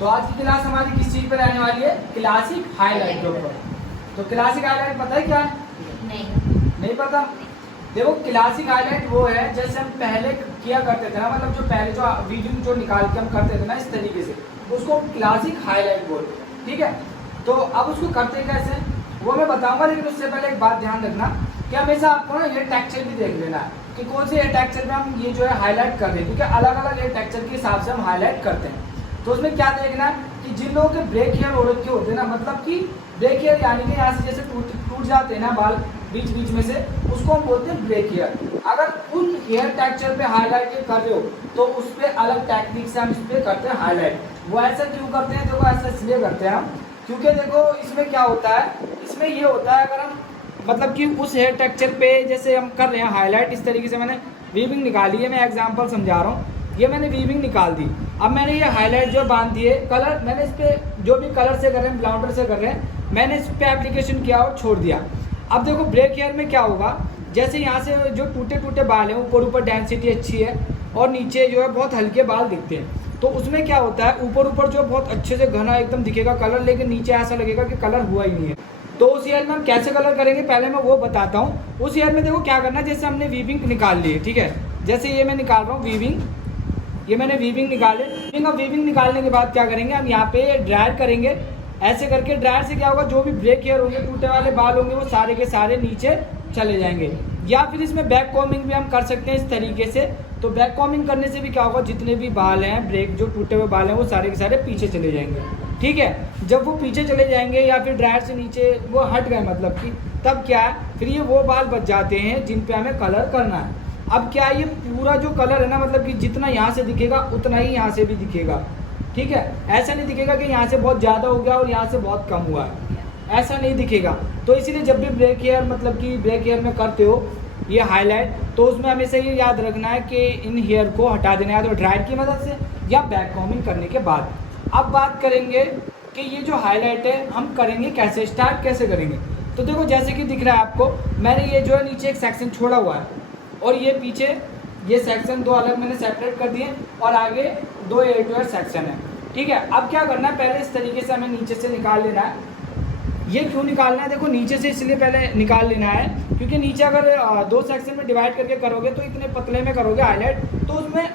तो आज की क्लास हमारी किस चीज़ पर रहने वाली है? क्लासिक हाईलाइट के ऊपर। तो क्लासिक हाईलाइट पता है क्या है? नहीं पता। देखो क्लासिक हाईलाइट वो है जैसे हम पहले किया करते थे ना, मतलब जो पहले जो वीडियो जो निकाल के हम करते थे ना इस तरीके से, उसको क्लासिक हाईलाइट बोलते हैं। ठीक है, तो अब उसको करते कैसे वो मैं बताऊंगा, लेकिन उससे पहले एक बात ध्यान रखना कि हमेशा आपको ना ये टेक्सचर भी देख लेना है कि कौन से टेक्सचर में हम ये जो है हाईलाइट कर रहे हैं, क्योंकि अलग अलग ये टेक्सचर के हिसाब से हम हाईलाइट करते हैं। तो उसमें क्या देखना है कि जिन लोगों के ब्रेक हेयर हो रखे होते हैं ना, मतलब कि ब्रेक हेयर यानी कि यहाँ से जैसे टूट जाते हैं ना बाल बीच बीच में से, उसको हम बोलते हैं ब्रेक हेयर। अगर उन हेयर टेक्सचर पे हाईलाइट कर रहे हो तो उस पर अलग टेक्निक से हम इस पर करते हैं हाईलाइट। वो ऐसा क्यों करते हैं? देखो ऐसा इसलिए करते हैं हम क्योंकि देखो इसमें क्या होता है, इसमें ये होता है अगर हम मतलब कि उस हेयर टेक्सचर पे जैसे हम कर रहे हैं हाईलाइट, इस तरीके से मैंने वीविंग निकाली है, मैं एग्जांपल समझा रहा हूँ। ये मैंने वीविंग निकाल दी, अब मैंने ये हाईलाइट जो बांध दिए, कलर मैंने इस पर जो भी कलर से कर रहे हैं, ब्लाउंडर से कर रहे हैं, मैंने इस पर एप्लीकेशन किया और छोड़ दिया। अब देखो ब्रेक हेयर में क्या होगा, जैसे यहाँ से जो टूटे टूटे बाल हैं ऊपर ऊपर डेंसिटी अच्छी है और नीचे जो है बहुत हल्के बाल दिखते हैं, तो उसमें क्या होता है ऊपर ऊपर जो बहुत अच्छे से घना एकदम दिखेगा कलर, लेकिन नीचे ऐसा लगेगा कि कलर हुआ ही नहीं है। तो उस हेयर में हम कैसे कलर करेंगे पहले मैं वो बताता हूँ। उस हेयर में देखो क्या करना है, जैसे हमने वीविंग निकाल ली है, ठीक है, जैसे ये मैं निकाल रहा हूँ वीविंग, ये मैंने वीविंग निकाले। वीविंग निकालने के बाद क्या करेंगे हम यहाँ पे ड्रायर करेंगे, ऐसे करके ड्रायर से क्या होगा जो भी ब्रेक हेयर होंगे टूटे वाले बाल होंगे वो सारे के सारे नीचे चले जाएंगे। या फिर इसमें बैक कॉमिंग भी हम कर सकते हैं इस तरीके से। तो बैक कॉमिंग करने से भी क्या होगा, जितने भी बाल हैं ब्रेक जो टूटे हुए बाल हैं वो सारे के सारे पीछे चले जाएंगे। ठीक है, जब वो पीछे चले जाएंगे या फिर ड्रायर से नीचे वो हट गए मतलब कि, तब क्या है फिर ये वो बाल बच जाते हैं जिन पे हमें कलर करना है। अब क्या ये पूरा जो कलर है ना, मतलब कि जितना यहाँ से दिखेगा उतना ही यहाँ से भी दिखेगा। ठीक है, ऐसा नहीं दिखेगा कि यहाँ से बहुत ज़्यादा हो गया और यहाँ से बहुत कम हुआ है, ऐसा नहीं दिखेगा। तो इसीलिए जब भी ब्रेक हेयर मतलब कि ब्रेक हेयर में करते हो ये हाईलाइट, तो उसमें हमेशा ये याद रखना है कि इन हेयर को हटा देना है, तो ड्रायर की मदद से या बैक कॉमिंग करने के बाद। अब बात करेंगे कि ये जो हाईलाइट है हम करेंगे कैसे, स्टार्ट कैसे करेंगे। तो देखो जैसे कि दिख रहा है आपको, मैंने ये जो है नीचे एक सेक्शन छोड़ा हुआ है और ये पीछे ये सेक्शन दो अलग मैंने सेपरेट कर दिए और आगे दो एयर सेक्शन है। ठीक है, अब क्या करना है, पहले इस तरीके से हमें नीचे से निकाल लेना है। ये क्यों निकालना है, देखो नीचे से इसलिए पहले निकाल लेना है क्योंकि नीचे अगर दो सेक्शन में डिवाइड करके करोगे तो इतने पतले में करोगे हाईलाइट तो उसमें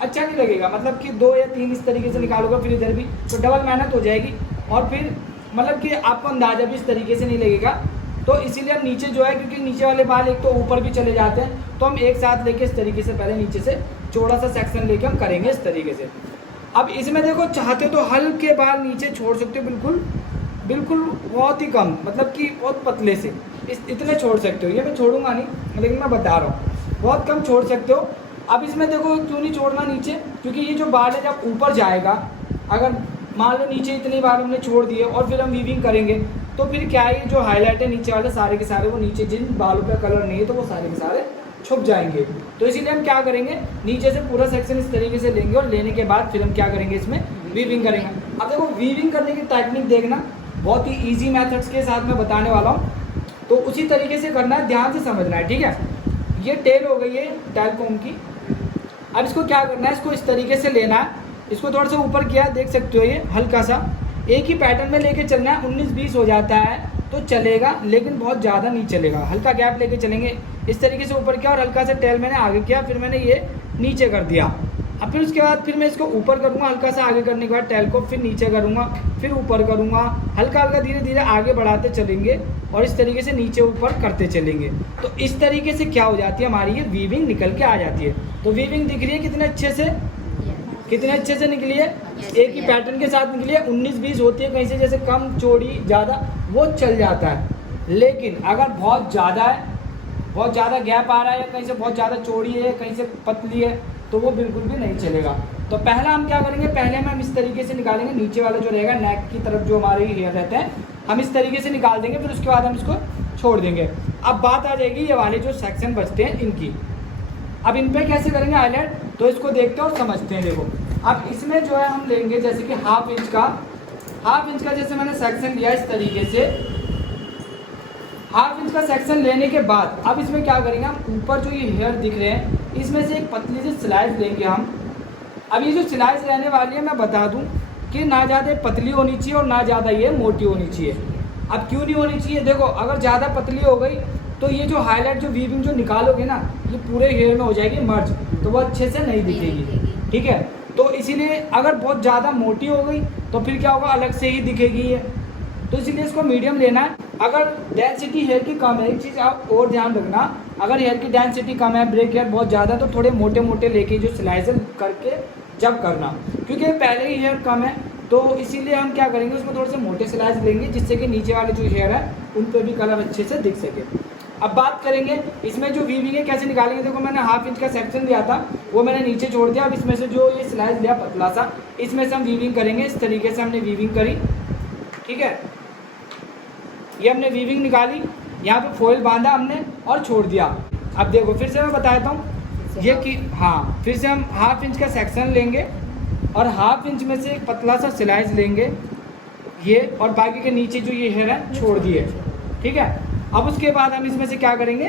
अच्छा नहीं लगेगा, मतलब कि दो या तीन इस तरीके से निकालोगे फिर इधर भी तो डबल मेहनत हो जाएगी और फिर मतलब कि आपको अंदाज़ा भी इस तरीके से नहीं लगेगा। तो इसीलिए हम नीचे जो है, क्योंकि नीचे वाले बाल एक तो ऊपर भी चले जाते हैं, तो हम एक साथ लेके इस तरीके से पहले नीचे से चौड़ा सा सेक्शन लेके हम करेंगे इस तरीके से। अब इसमें देखो चाहते तो हल्के बाल नीचे छोड़ सकते हो, बिल्कुल बिल्कुल बहुत ही कम, मतलब कि बहुत पतले से इतने छोड़ सकते हो। ये मैं छोड़ूंगा नहीं लेकिन मैं बता रहा हूँ बहुत कम छोड़ सकते हो। अब इसमें देखो क्यों नहीं छोड़ना नीचे, क्योंकि ये जो बाल है जब ऊपर जाएगा, अगर मान लो नीचे इतने बाल हमने छोड़ दिए और फिर हम वीविंग करेंगे तो फिर क्या है, जो हाईलाइट है नीचे वाले सारे के सारे वो नीचे जिन बालों पे कलर नहीं है तो वो सारे के सारे छुप जाएंगे। तो इसीलिए हम क्या करेंगे, नीचे से पूरा सेक्शन इस तरीके से लेंगे और लेने के बाद फिर हम क्या करेंगे, इसमें वीविंग करेंगे। अब देखो वीविंग करने की टेक्निक देखना, बहुत ही ईजी मेथड्स के साथ मैं बताने वाला हूँ, तो उसी तरीके से करना है, ध्यान से समझना है। ठीक है, ये टेल हो गई है टेल कोम की। अब इसको क्या करना है, इसको इस तरीके से लेना है, इसको थोड़ा सा ऊपर किया देख सकते हो, ये हल्का सा एक ही पैटर्न में लेके चलना है। 19-20 हो जाता है तो चलेगा लेकिन बहुत ज़्यादा नहीं चलेगा, हल्का गैप लेके चलेंगे। इस तरीके से ऊपर किया और हल्का सा टेल मैंने आगे किया, फिर मैंने ये नीचे कर दिया। अब फिर उसके बाद फिर मैं इसको ऊपर करूँगा, हल्का सा आगे करने के बाद टेल को फिर नीचे करूँगा, फिर ऊपर करूँगा, हल्का हल्का धीरे धीरे आगे बढ़ाते चलेंगे और इस तरीके से नीचे ऊपर करते चलेंगे। तो इस तरीके से क्या हो जाती है, हमारी ये वीविंग निकल के आ जाती है। तो वीविंग दिख रही है कितने अच्छे से निकली है, एक ही पैटर्न के साथ निकली है। 19-20 होती है, कहीं से जैसे कम चौड़ी ज़्यादा वो चल जाता है, लेकिन अगर बहुत ज़्यादा है, बहुत ज़्यादा गैप आ रहा है, कहीं से बहुत ज़्यादा चौड़ी है, कहीं से पतली है, तो वो बिल्कुल भी नहीं चलेगा। तो पहला हम क्या करेंगे, पहले हम इस तरीके से निकालेंगे, नीचे वाला जो रहेगा नेक की तरफ जो हमारे हेयर रहते हैं हम इस तरीके से निकाल देंगे, फिर उसके बाद हम इसको छोड़ देंगे। अब बात आ जाएगी ये वाले जो सेक्शन बचते हैं इनकी, अब इन पे कैसे करेंगे हाईलाइट, तो इसको देखते हैं और समझते हैं। देखो अब इसमें जो है हम लेंगे जैसे कि हाफ इंच का जैसे मैंने सेक्शन लिया इस तरीके से, हाफ इंच का सेक्शन लेने के बाद अब इसमें क्या करेंगे, हम ऊपर जो ये हेयर दिख रहे हैं इसमें से एक पतली सी स्लाइस लेंगे हम। अब ये जो स्लाइस रहने वाली है मैं बता दूं, कि ना ज़्यादा पतली होनी चाहिए और ना ज़्यादा ये मोटी होनी चाहिए। अब क्यों नहीं होनी चाहिए, देखो अगर ज़्यादा पतली हो गई तो ये जो हाईलाइट जो वीविंग जो निकालोगे ना ये पूरे हेयर में हो जाएगी मर्ज, तो वो अच्छे से नहीं दिखेगी। ठीक है, तो इसीलिए अगर बहुत ज़्यादा मोटी हो गई तो फिर क्या होगा, अलग से ही दिखेगी ये। तो इसीलिए इसको मीडियम लेना है। अगर डेंसिटी हेयर की कम है, एक चीज़ आप और ध्यान रखना, अगर हेयर की डेंसिटी कम है, ब्रेक हेयर बहुत ज़्यादा, तो थोड़े मोटे मोटे लेके जो स्लाइजर करके जब करना, क्योंकि पहले ही हेयर कम है तो इसीलिए हम क्या करेंगे, उसमें थोड़े से मोटे स्लाइज लेंगे जिससे कि नीचे वाले जो हेयर है उन पर भी कलर अच्छे से दिख सके। अब बात करेंगे इसमें जो वीविंग है कैसे निकालेंगे। देखो मैंने 1/2 इंच का सेक्शन दिया था, वो मैंने नीचे छोड़ दिया। अब इसमें से जो ये स्लाइस लिया पतला सा, इसमें से हम वीविंग करेंगे। इस तरीके से हमने वीविंग करी, ठीक है, ये हमने वीविंग निकाली, यहाँ पे फॉइल बांधा हमने और छोड़ दिया। अब देखो फिर से मैं बता देता हूँ ये कि हाँ, फिर से हम 1/2 इंच का सेक्शन लेंगे और 1/2 इंच में से एक पतला सा स्लाइस लेंगे ये, और बाकी के नीचे जो ये हेयर है छोड़ दिए। ठीक है, अब उसके बाद हम इसमें से क्या करेंगे,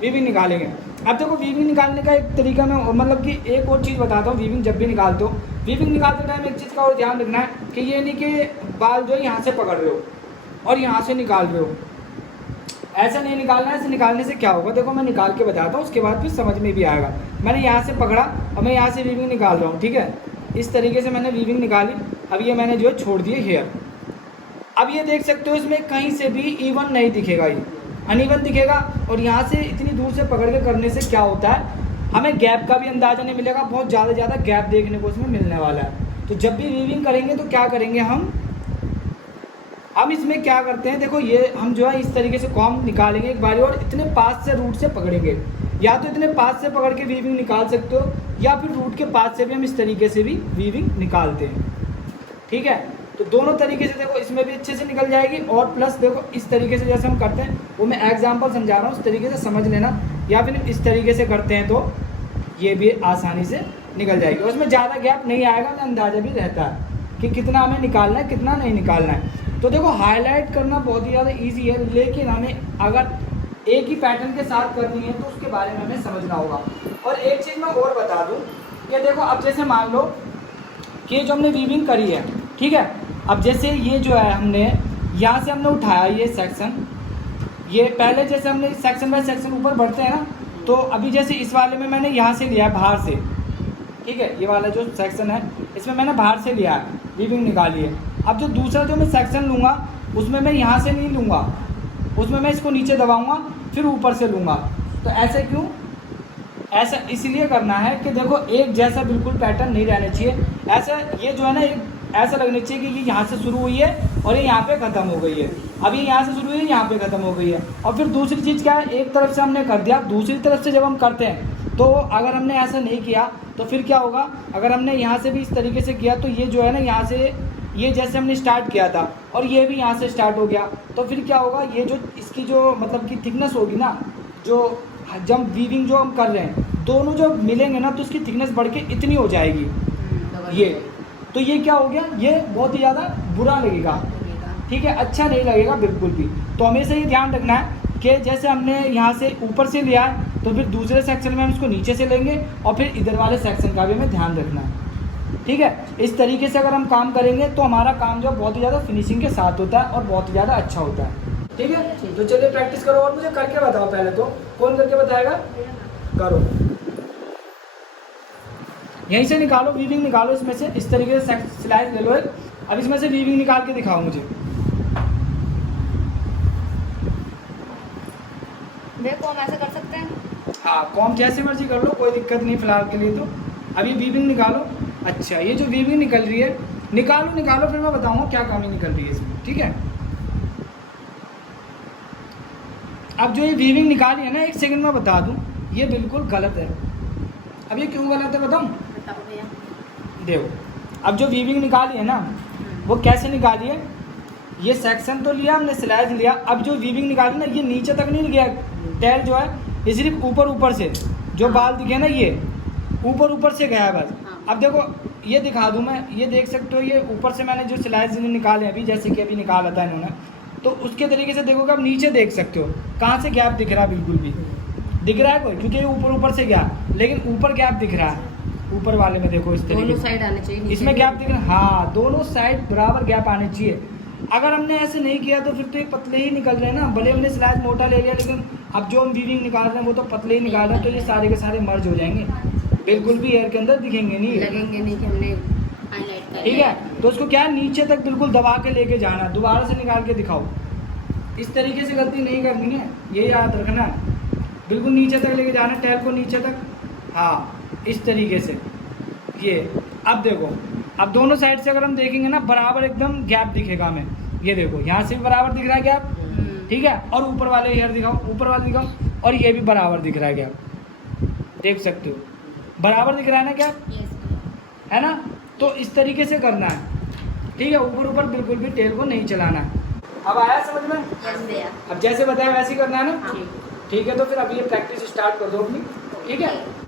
वीविंग निकालेंगे। अब देखो वीविंग निकालने का एक तरीका मैं मतलब कि एक और चीज़ बताता हूँ। वीविंग जब भी निकालते हो, वीविंग निकालते टाइम एक चीज़ का और ध्यान रखना है कि ये नहीं कि बाल जो है यहाँ से पकड़ रहे हो और यहाँ से निकाल रहे हो, ऐसा नहीं निकालना है। ऐसे निकालने से क्या होगा, देखो मैं निकाल के बताता हूँ, उसके बाद फिर समझ में भी आएगा। मैंने यहाँ से पकड़ा और मैं यहाँ से वीविंग निकाल रहा हूँ, ठीक है, इस तरीके से मैंने वीविंग निकाली। अब ये मैंने जो है छोड़ दिए हेयर। अब ये देख सकते हो इसमें कहीं से भी इवन नहीं दिखेगा, ये अनइवन दिखेगा। और यहाँ से इतनी दूर से पकड़ के करने से क्या होता है, हमें गैप का भी अंदाज़ा नहीं मिलेगा, बहुत ज़्यादा गैप देखने को इसमें मिलने वाला है। तो जब भी वीविंग करेंगे तो क्या करेंगे हम इसमें क्या करते हैं, देखो ये हम जो है इस तरीके से कॉम्ब निकालेंगे एक बारी, और इतने पास से रूट से पकड़ेंगे। या तो इतने पास से पकड़ के वीविंग निकाल सकते हो, या फिर रूट के पास से भी हम इस तरीके से भी वीविंग निकालते हैं। ठीक है, तो दोनों तरीके से देखो इसमें भी अच्छे से निकल जाएगी, और प्लस देखो इस तरीके से जैसे हम करते हैं, वो मैं एग्जांपल समझा रहा हूँ, उस तरीके से समझ लेना। या फिर इस तरीके से करते हैं तो ये भी आसानी से निकल जाएगी, और उसमें ज़्यादा गैप नहीं आएगा, ना अंदाज़ा भी रहता है कि कितना हमें निकालना है कितना नहीं निकालना है। तो देखो हाईलाइट करना बहुत ही ज़्यादा ईजी है, लेकिन हमें अगर एक ही पैटर्न के साथ करनी है तो उसके बारे में हमें समझना होगा। और एक चीज़ मैं और बता दूँ कि देखो अब जैसे मान लो कि जो हमने वीविंग करी है, ठीक है, अब जैसे ये जो है हमने यहाँ से हमने उठाया ये सेक्शन, ये पहले जैसे हमने सेक्शन बाय सेक्शन ऊपर बढ़ते हैं ना, तो अभी जैसे इस वाले में मैंने यहाँ से लिया बाहर से, ठीक है, ये वाला जो सेक्शन है इसमें मैंने बाहर से लिया है, वीविंग निकाली है। अब जो दूसरा जो मैं सेक्शन लूँगा उसमें मैं यहाँ से नहीं लूँगा, उसमें मैं इसको नीचे दबाऊँगा फिर ऊपर से लूँगा। तो ऐसे क्यों, ऐसा इसलिए करना है कि देखो एक जैसा बिल्कुल पैटर्न नहीं रहना चाहिए। ऐसा ये जो है ना ऐसा लगना चाहिए कि ये यहाँ से शुरू हुई है और ये यहाँ पे ख़त्म हो गई है। अब ये यहाँ से शुरू हुई है, यहाँ पे ख़त्म हो गई है। और फिर दूसरी चीज़ क्या है, एक तरफ से हमने कर दिया, दूसरी तरफ से जब हम करते हैं तो अगर हमने ऐसा नहीं किया तो फिर क्या होगा, अगर हमने यहाँ से भी इस तरीके से किया तो ये जो है ना यहाँ से ये जैसे हमने स्टार्ट किया था और ये भी यहाँ से स्टार्ट हो गया, तो फिर क्या होगा, ये जो इसकी जो मतलब कि थिकनेस होगी ना, जो जब वीविंग जो हम कर रहे हैं दोनों जब मिलेंगे ना तो उसकी थिकनेस बढ़ के इतनी हो जाएगी ये, तो ये क्या हो गया, ये बहुत ही ज़्यादा बुरा लगेगा, ठीक है, अच्छा नहीं लगेगा बिल्कुल भी। तो हमेशा ये ध्यान रखना है कि जैसे हमने यहाँ से ऊपर से लिया है तो फिर दूसरे सेक्शन में हम इसको नीचे से लेंगे और फिर इधर वाले सेक्शन का भी हमें ध्यान रखना है, ठीक है। इस तरीके से अगर हम काम करेंगे तो हमारा काम जो बहुत ही ज़्यादा फिनिशिंग के साथ होता है और बहुत ही ज़्यादा अच्छा होता है, ठीक है। तो चलिए प्रैक्टिस करो और मुझे करके बताओ। पहले तो कौन करके बताएगा, करो, यहीं से निकालो, वीविंग निकालो इसमें से, इस तरीके से स्लाइस ले लो एक। अब इसमें से वीविंग निकाल के दिखाओ मुझे। देखो हम ऐसे कर सकते हैं, हाँ कॉम जैसे मर्जी कर लो, कोई दिक्कत नहीं फिलहाल के लिए। तो अभी वीविंग निकालो। अच्छा, ये जो वीविंग निकल रही है निकालो फिर मैं बताऊंगा क्या कमी निकल रही है इसमें, ठीक है। अब जो ये वीविंग निकाली है ना, एक सेकंड में बता दूं, ये बिल्कुल गलत है। अब ये क्यों गलत है बताऊं, देखो अब जो वीविंग निकाली है ना वो कैसे निकाली है, ये सेक्शन तो लिया हमने, स्लाइस लिया, अब जो वीविंग निकाली ना ये नीचे तक नहीं गया, टेल जो है ये सिर्फ ऊपर से जो बाल दिखे ना ये ऊपर से गया है बस। अब देखो ये दिखा दूं मैं, ये देख सकते हो, ये ऊपर से मैंने जो स्लाइस निकाले अभी, जैसे कि अभी निकाला था इन्होंने, तो उसके तरीके से देखोगे आप नीचे देख सकते हो कहाँ से गैप दिख रहा है, बिल्कुल भी दिख रहा है कोई, क्योंकि ये ऊपर से गया लेकिन ऊपर गैप दिख रहा है। ऊपर वाले में देखो इस तरीके दोनों से साइड आने चाहिए नीचे इसमें भी। गैप दिख रहा है, हाँ दोनों साइड बराबर गैप आने चाहिए। अगर हमने ऐसे नहीं किया तो फिर तो ये पतले ही निकल रहे हैं ना, भले हमने स्लैज मोटा ले लिया लेकिन अब जो हम वीविंग निकाल रहे हैं वो तो पतले ही निकाल रहे हैं, तो ये सारे के सारे मर्ज हो जाएंगे, बिल्कुल भी एयर के अंदर दिखेंगे नहीं, लगेंगे नहीं कि हमने हाईलाइट कर ठीक है। तो उसको क्या है, नीचे तक बिल्कुल दबा के लेके जाना है, दोबारा से निकाल के दिखाओ। इस तरीके से गलती नहीं करनी है, ये याद रखना है, बिल्कुल नीचे तक लेके जाना है, टैल को नीचे तक, हाँ इस तरीके से। ये अब देखो, अब दोनों साइड से अगर हम देखेंगे ना बराबर एकदम गैप दिखेगा हमें, ये देखो यहाँ से भी बराबर दिख रहा है गैप, ठीक है। और ऊपर वाले हेयर दिखाओ, ऊपर वाले दिखाओ, और ये भी बराबर दिख रहा है गैप, देख सकते हो बराबर दिख रहा है ना गैप, है ना। तो इस तरीके से करना है, ठीक है, ऊपर ऊपर बिल्कुल भी टेल को नहीं चलाना है। अब आया समझ में? अब जैसे बताया वैसे ही करना है ना, ठीक है। तो फिर अभी ये प्रैक्टिस स्टार्ट कर दो अपनी, ठीक है।